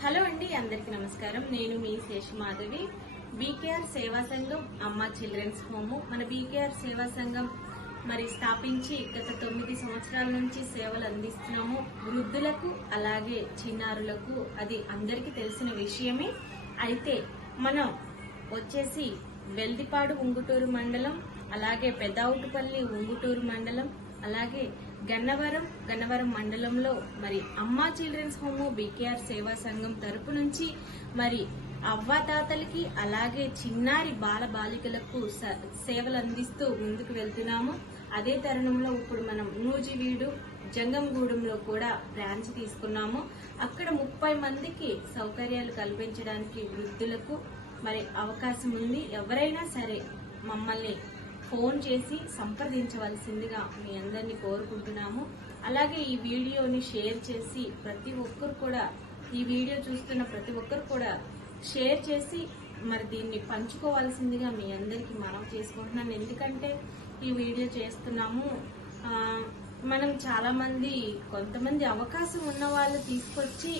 Hello అండి, అందరికి నమస్కారం. నేను మీ శేషమాధవి. బీకేఆర్ సేవా సంఘం అమ్మ చిల్డ్రన్స్ హోమ్. మన బీకేఆర్ సేవా సంఘం స్థాపించి గత 9 సంవత్సరాల నుంచి సేవలు అందిస్తున్నాము. వృద్ధులకు అలాగే చిన్నారులకు. అది అందరికీ తెలిసిన విషయమే. అయితే మనం వచ్చేసి బెల్దిపాడు ఉంగుటూరు మండలం, అలాగే పెదౌటుపల్లి ఉంగుటూరు మండలం, అలాగే గన్నవరం మండలంలో అమ్మా చిల్డ్రన్స్ హోమ్ బీకేఆర్ సేవా సంఘం తరపు నుంచి అవ్వాతాతలకి అలాగే చిన్నారి బాల బాలికలకు సేవలు అందిస్తూ ముందుకు వెళ్తున్నాము. అదే తరుణంలో ఇప్పుడు మనం నూజివీడు జంగంగూడెంలో కూడా బ్రాంచ్ తీసుకున్నాము. అక్కడ 30 మందికి సౌకర్యాలు కల్పించడానికి వృద్ధులకు అవకాశం ఉంది. ఎవరైనా సరే మమ్మల్ని ఫోన్ చేసి సంప్రదించవలసిందిగా మీ అందరినీ కోరుకుంటున్నాము. అలాగే ఈ వీడియోని షేర్ చేసి ప్రతి ఒక్కరు కూడా, ఈ వీడియో చూస్తున్న ప్రతి ఒక్కరు కూడా షేర్ చేసి దీన్ని పంచుకోవాల్సిందిగా మీ అందరికీ మనవి చేసుకుంటున్నాను. ఎందుకంటే ఈ వీడియో చేస్తున్నాము, మనం చాలా మంది, కొంతమంది అవకాశం ఉన్న వాళ్ళు తీసుకొచ్చి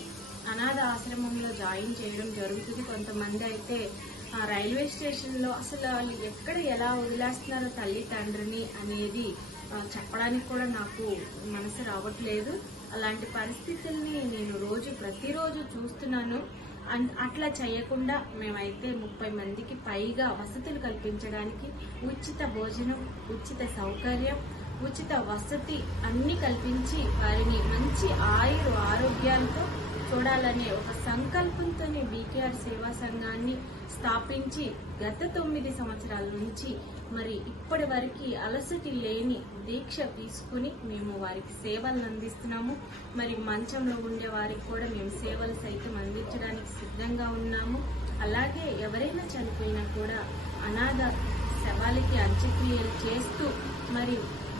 అనాథ ఆశ్రమంలో జాయిన్ చేయడం జరుగుతుంది. కొంతమంది అయితే రైల్వే స్టేషన్ లో అసలు వాళ్ళు ఎక్కడ ఎలా వదిలేస్తున్నారో తల్లి తండ్రిని అనేది చెప్పడానికి కూడా నాకు మనసు రావట్లేదు. అలాంటి పరిస్థితుల్ని నేను ప్రతిరోజు చూస్తున్నాను. అట్లా చేయకుండా మేమైతే 30 మందికి పైగా వసతులు కల్పించడానికి ఉచిత భోజనం, ఉచిత సౌకర్యం, ఉచిత వసతి అన్ని కల్పించి వారిని మంచి ఆరోగ్యాలతో చూడాలనే ఒక సంకల్పంతోనే బీకేఆర్ సేవా సంఘాన్ని స్థాపించి గత 9 సంవత్సరాల నుంచి ఇప్పటి వరకు అలసటి లేని దీక్ష తీసుకుని మేము వారికి సేవలను అందిస్తున్నాము. మంచంలో ఉండే వారికి కూడా మేము సేవలు సైతం అందించడానికి సిద్ధంగా ఉన్నాము. అలాగే ఎవరైనా చనిపోయినా కూడా అనాథ శవాలకి అంత్యక్రియలు చేస్తూ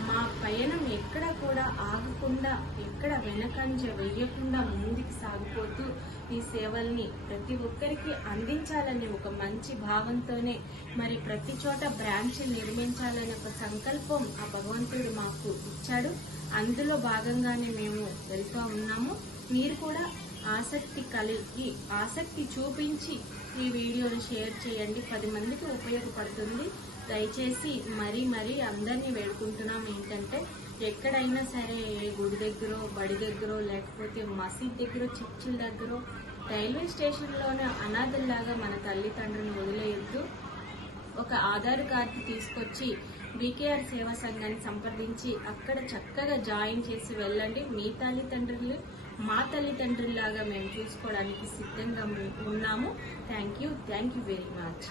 మా పయనం ఎక్కడ కూడా ఆగకుండా, ఎక్కడ వెనకంజ వేయకుండా ముందుకు సాగిపోతూ ఈ సేవల్ని ప్రతి ఒక్కరికి అందించాలనే ఒక మంచి భావంతోనే ప్రతి చోట బ్రాంచ్ నిర్మించాలనే ఒక సంకల్పం ఆ భగవంతుడు మాకు ఇచ్చాడు. అందులో భాగంగానే మేము వెళ్తూ ఉన్నాము. మీరు కూడా ఆసక్తి చూపించి ఈ వీడియోని షేర్ చేయండి. 10 మందికి ఉపయోగపడుతుంది. దయచేసి మరీ అందరినీ వేడుకుంటున్నాం ఏంటంటే, ఎక్కడైనా సరే గుడి దగ్గర, బడి దగ్గర, లేకపోతే మసీద్ దగ్గర, చర్చిల దగ్గర, రైల్వే స్టేషన్లోనే అనాథల్లాగా మన తల్లిదండ్రులను వదిలేయొద్దు. ఒక ఆధార్ కార్డు తీసుకొచ్చి బీకేఆర్ సేవా సంఘాన్ని సంప్రదించి అక్కడ చక్కగా జాయిన్ చేసి వెళ్ళండి. మీ తల్లిదండ్రులు మా తల్లిదండ్రుల్లాగా మేము చూసుకోవడానికి సిద్ధంగా ఉన్నాము. Thank you very much.